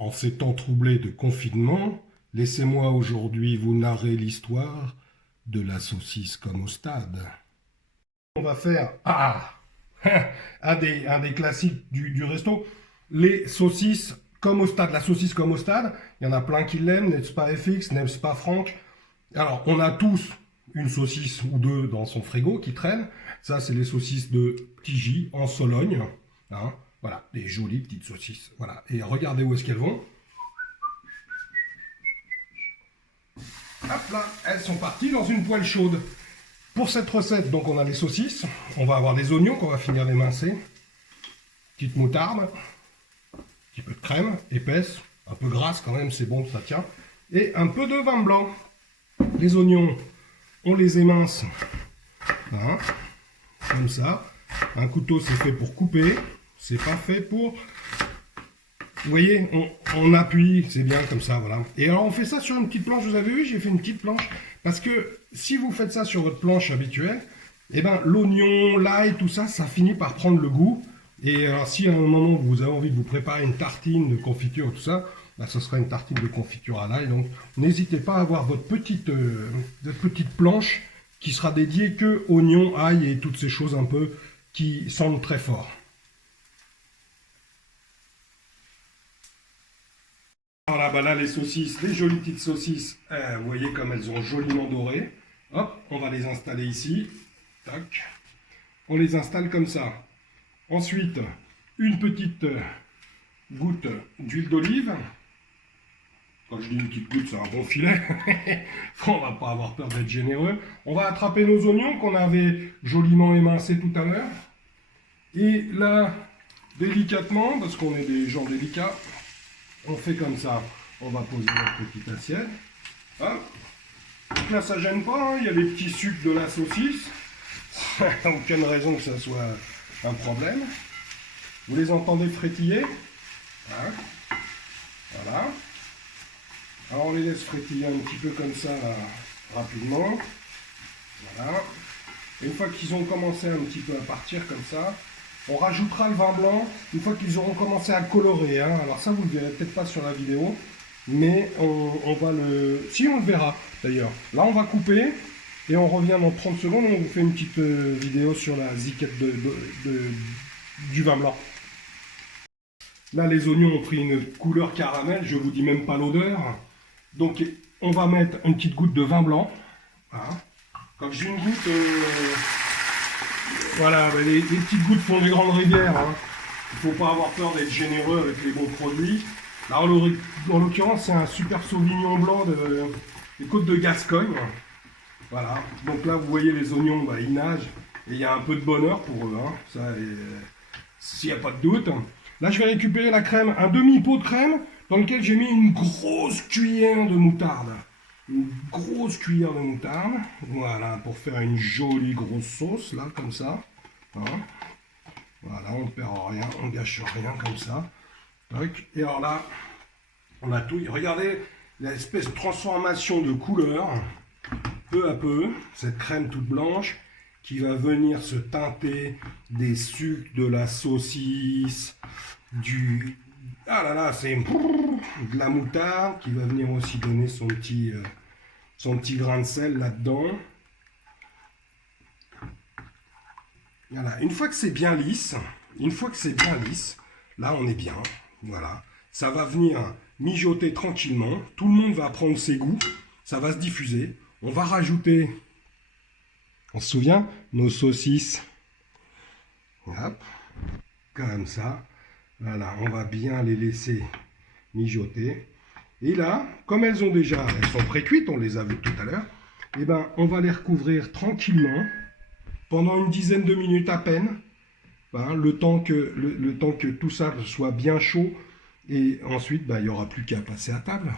En ces temps troublés de confinement, laissez-moi aujourd'hui vous narrer l'histoire de la saucisse comme au stade. On va faire un des classiques du resto, les saucisses comme au stade. La saucisse comme au stade, il y en a plein qui l'aiment, n'est-ce pas FX, n'est-ce pas Franck? Alors, on a tous une saucisse ou deux dans son frigo qui traîne. Ça, c'est les saucisses de Tigy en Sologne. Hein, voilà, des jolies petites saucisses. Voilà. Et regardez où est-ce qu'elles vont. Hop là, elles sont parties dans une poêle chaude. Pour cette recette, donc on a les saucisses. On va avoir des oignons qu'on va finir d'émincer. Petite moutarde. Un petit peu de crème épaisse. Un peu grasse quand même, c'est bon, ça tient. Et un peu de vin blanc. Les oignons, on les émince. Hein, comme ça. Un couteau, c'est fait pour couper. C'est pas fait pour... Vous voyez, on appuie, c'est bien comme ça, voilà. Et alors on fait ça sur une petite planche, vous avez vu, j'ai fait une petite planche. Parce que si vous faites ça sur votre planche habituelle, eh ben l'oignon, l'ail, tout ça, ça finit par prendre le goût. Et alors si à un moment vous avez envie de vous préparer une tartine de confiture, tout ça, bah, ce sera une tartine de confiture à l'ail. Donc n'hésitez pas à avoir votre petite planche qui sera dédiée que oignon, ail et toutes ces choses un peu qui sentent très fort. Voilà, bah là les saucisses, les jolies petites saucisses, vous voyez comme elles ont joliment doré. Hop, on va les installer ici. Tac. On les installe comme ça. Ensuite, une petite goutte d'huile d'olive. Quand je dis une petite goutte, c'est un bon filet. On va pas avoir peur d'être généreux. On va attraper nos oignons qu'on avait joliment émincés tout à l'heure. Et là, délicatement, parce qu'on est des gens délicats, on fait comme ça. On va poser notre petite assiette. Hop. Là, ça gêne pas, hein. Il y a les petits sucs de la saucisse. Aucune raison que ça soit un problème. Vous les entendez frétiller, hein. Voilà. Alors, on les laisse frétiller un petit peu comme ça, là, rapidement. Voilà. Et une fois qu'ils ont commencé un petit peu à partir comme ça, on rajoutera le vin blanc une fois qu'ils auront commencé à colorer. Hein. Alors ça, vous ne le verrez peut-être pas sur la vidéo, mais on va le... Si, on le verra d'ailleurs. Là, on va couper et on revient dans 30 secondes et on vous fait une petite vidéo sur la ziquette du vin blanc. Là, les oignons ont pris une couleur caramel, je vous dis même pas l'odeur. Donc, on va mettre une petite goutte de vin blanc. Voilà. Quand j'ai une goutte... Voilà, les petites gouttes font des grandes rivières. Hein. Il ne faut pas avoir peur d'être généreux avec les bons produits. Là, en l'occurrence, c'est un super sauvignon blanc des côtes de Gascogne. Voilà. Donc là, vous voyez les oignons, bah, ils nagent. Et il y a un peu de bonheur pour eux. Hein. Ça, s'il n'y a pas de doute. Là, je vais récupérer la crème, un demi-pot de crème dans lequel j'ai mis une grosse cuillère de moutarde. Une grosse cuillère de moutarde, voilà, pour faire une jolie grosse sauce, là, comme ça. Hein. Voilà, on ne perd rien, on ne gâche rien, comme ça. Tac. Et alors là, on a tout. Regardez l'espèce de transformation de couleur, peu à peu, cette crème toute blanche, qui va venir se teinter des sucs de la saucisse, ah là là, c'est de la moutarde qui va venir aussi donner son petit grain de sel là-dedans. Voilà, une fois que c'est bien lisse, là on est bien, voilà. Ça va venir mijoter tranquillement, tout le monde va prendre ses goûts, ça va se diffuser. On va rajouter, on se souvient, nos saucisses, hop, comme ça. Voilà, on va bien les laisser mijoter. Et là, comme elles sont pré-cuites, on les a vues tout à l'heure, et ben, on va les recouvrir tranquillement pendant une dizaine de minutes à peine, hein, le temps que tout ça soit bien chaud. Et ensuite, ben, il n'y aura plus qu'à passer à table.